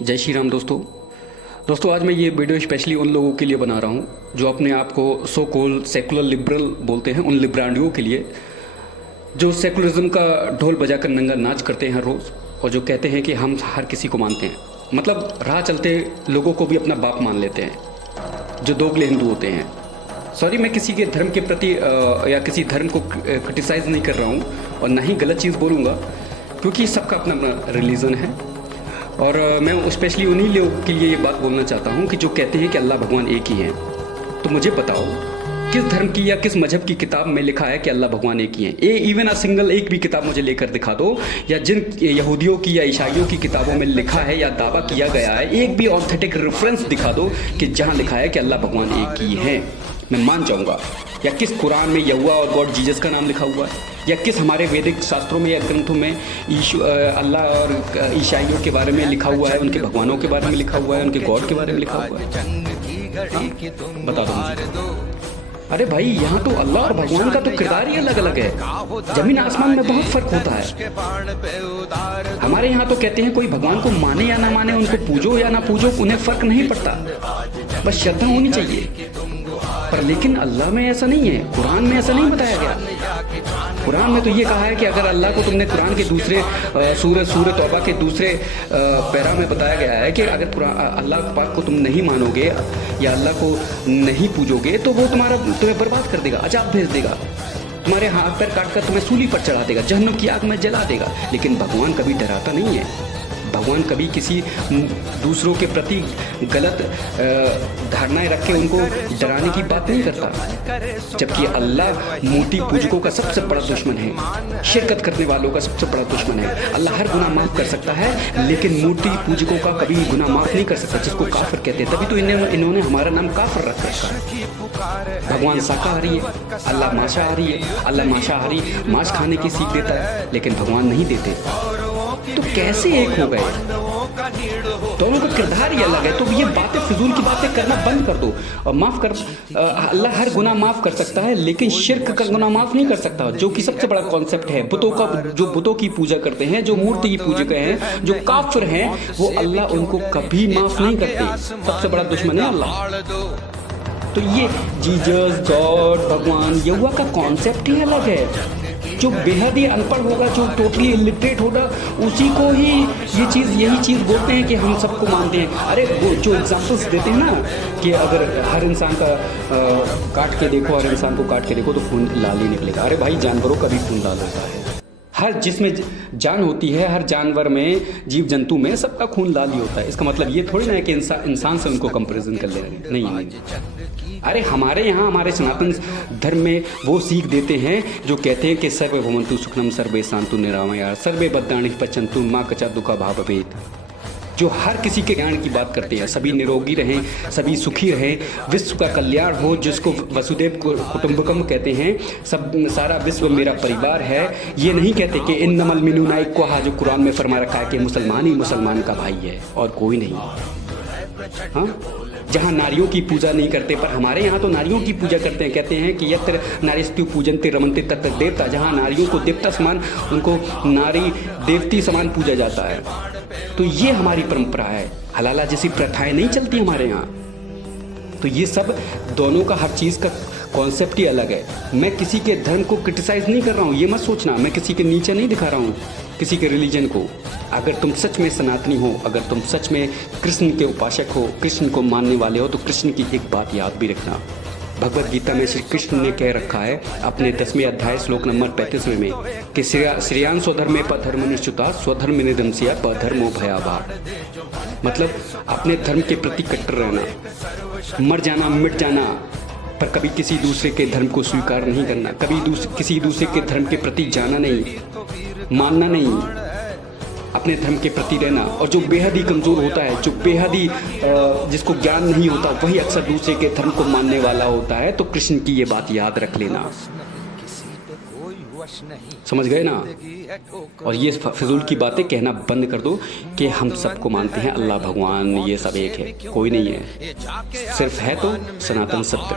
जय श्री राम दोस्तों आज मैं ये वीडियो स्पेशली उन लोगों के लिए बना रहा हूँ जो अपने आप को सो कॉल्ड सेकुलर लिबरल बोलते हैं। उन लिब्रांडियों के लिए जो सेकुलरिज्म का ढोल बजाकर नंगा नाच करते हैं रोज़, और जो कहते हैं कि हम हर किसी को मानते हैं, मतलब राह चलते लोगों को भी अपना बाप मान लेते हैं, जो दोगले हिंदू होते हैं। सॉरी, मैं किसी के धर्म के प्रति या किसी धर्म को क्रिटिसाइज़ नहीं कर रहा हूँ और ना ही गलत चीज़ बोलूँगा, क्योंकि सबका अपना अपना रिलीजन है। और मैं स्पेशली उन्हीं लोगों के लिए ये बात बोलना चाहता हूँ कि जो कहते हैं कि अल्लाह भगवान एक ही हैं। तो मुझे बताओ किस धर्म की या किस मजहब की किताब में लिखा है कि अल्लाह भगवान एक ही हैं? इवन सिंगल एक भी किताब मुझे लेकर दिखा दो, या जिन यहूदियों की या ईसाइयों की किताबों में लिखा है या दावा किया गया है, एक भी ऑथेंटिक रेफरेंस दिखा दो कि जहाँ लिखा है कि अल्लाह भगवान एक ही हैं, मैं मान जाऊँगा। या किस कुरान में यहोवा और गॉड जीसस का नाम लिखा हुआ है, या किस हमारे वैदिक शास्त्रों में या ग्रंथों में अल्लाह और ईसाइयों के बारे में लिखा हुआ है, उनके भगवानों के बारे में लिखा हुआ है, उनके गॉड के बारे में लिखा हुआ है? हाँ? बता दो मुझे। अरे भाई, यहाँ तो अल्लाह और भगवान का तो किरदार ही अलग अलग है। जमीन आसमान में बहुत फर्क होता है। हमारे यहाँ तो कहते हैं कोई भगवान को माने या ना माने, उनको पूजो या ना पूजो, उन्हें फर्क नहीं पड़ता, बस श्रद्धा होनी चाहिए। पर लेकिन अल्लाह में ऐसा नहीं है, कुरान में ऐसा नहीं बताया गया। कुरान में तो ये कहा है कि अगर अल्लाह को तुमने कुरान के दूसरे सूरह तौबा के दूसरे पैरा में बताया गया है कि अगर अल्लाह पाक को तुम नहीं मानोगे या अल्लाह को नहीं पूजोगे तो वो तुम्हें बर्बाद कर देगा, अजाब भेज देगा, तुम्हारे हाथ पैर काट कर तुम्हें सूली पर चढ़ा देगा, जहन्नुम की आग में जला देगा। लेकिन भगवान कभी डराता नहीं है। भगवान कभी किसी दूसरों के प्रति गलत धारणाएं रख के उनको डराने की बात नहीं करता। जबकि अल्लाह मूर्ति पूजकों का सबसे बड़ा दुश्मन है, शिरकत करने वालों का सबसे बड़ा दुश्मन है। अल्लाह हर गुनाह माफ़ कर सकता है, लेकिन मूर्ति पूजकों का कभी गुनाह माफ़ नहीं कर सकता, जिसको काफिर कहते हैं। तभी तो इन्होंने हमारा नाम काफिर रख रखा है। भगवान शाकाहारी है, अल्लाह मांसाहारी है। अल्लाह मांसाहारी मांस खाने की सीख देता है, लेकिन भगवान नहीं देते। तो कैसे एक हो गए? दोनों का किरदार ही अलग है। तो ये बातें, फिजूल की बातें करना बंद कर दो। और माफ़ कर, अल्लाह हर गुनाह माफ़ कर सकता है, लेकिन शिर्क का गुनाह माफ़ नहीं कर सकता, जो कि सबसे बड़ा कॉन्सेप्ट है। बुतों का, जो बुतों की पूजा करते हैं, जो मूर्ति की पूजक हैं, जो काफिर हैं, वो अल्लाह उनको कभी माफ़ नहीं करते। सबसे बड़ा दुश्मन है अल्लाह। तो ये जीसस, गॉड, भगवान, यहोवा का कॉन्सेप्ट ही अलग है। जो बेहद ही अनपढ़ होगा, जो टोटली इलिटरेट होगा, उसी को ही यही चीज़ बोलते हैं कि हम सबको मानते हैं। अरे वो जो एग्जांपल्स देते हैं ना कि अगर हर इंसान का काट के देखो, हर इंसान को काट के देखो तो खून लाल ही निकलेगा। अरे भाई, जानवरों का भी खून लाल होता है। हर जिसमें जान होती है, हर जानवर में, जीव जंतु में, सबका खून लाल ही होता है। इसका मतलब ये थोड़ी ना है कि इंसान से उनको कंपैरिजन कर ले रहे हैं। नहीं। अरे हमारे यहाँ, हमारे सनातन धर्म में वो सीख देते हैं जो कहते हैं कि सर्वे भवन्तु सुखनम, सर्वे शांतु निरामया, सर्वे बद्धानि पश्यन्तु मा कचा दुखा भाव भवेत्। जो हर किसी के ज्ञान की बात करते हैं, सभी निरोगी रहें, सभी सुखी रहें, विश्व का कल्याण हो, जिसको वसुदेव कुटुंबकम कहते हैं, सब सारा विश्व मेरा परिवार है। ये नहीं कहते कि इन्नमल मिनुना इक्वहा, जो कुरान में फरमा रखा है कि मुसलमान ही मुसलमान का भाई है और कोई नहीं। हाँ, जहाँ नारियों की पूजा नहीं करते, पर हमारे यहाँ तो नारियों की पूजा करते हैं। कहते हैं कि यत्र नारीस्तु पूजन्ते रमन्ते तत्र देवता, जहाँ नारियों को देवता समान, उनको नारी देवती समान पूजा जाता है। तो ये हमारी परंपरा है। हलाला जैसी प्रथाएं नहीं चलती हमारे यहाँ। तो ये सब दोनों का, हर चीज़ का कॉन्सेप्ट ही अलग है। मैं किसी के धर्म को क्रिटिसाइज़ नहीं कर रहा हूँ, ये मत सोचना। मैं किसी के नीचे नहीं दिखा रहा हूँ किसी के रिलीजन को। अगर तुम सच में सनातनी हो, अगर तुम सच में कृष्ण के उपासक हो, कृष्ण को मानने वाले हो, तो कृष्ण की एक बात याद भी रखना। भगवद गीता में श्री कृष्ण ने कह रखा है अपने 10वें अध्याय श्लोक नंबर 35 में कि श्रेयान स्वधर्मे परधर्मनिश्चिता स्वधर्म निदंस्या परधर्मो भयावहा। मतलब अपने धर्म के प्रति कट्टर रहना, मर जाना, मिट जाना, पर कभी किसी दूसरे के धर्म को स्वीकार नहीं करना, कभी किसी दूसरे के धर्म के प्रति जाना नहीं, मानना नहीं, अपने धर्म के प्रति रहना। और जो बेहद ही कमज़ोर होता है, जो बेहद ही जिसको ज्ञान नहीं होता, वही अक्सर दूसरे के धर्म को मानने वाला होता है। तो कृष्ण की ये बात याद रख लेना। समझ गए ना? और ये फिजूल की बातें कहना बंद कर दो कि हम सबको मानते हैं, अल्लाह भगवान ये सब एक है, कोई नहीं है। सिर्फ है तो सनातन सत्य।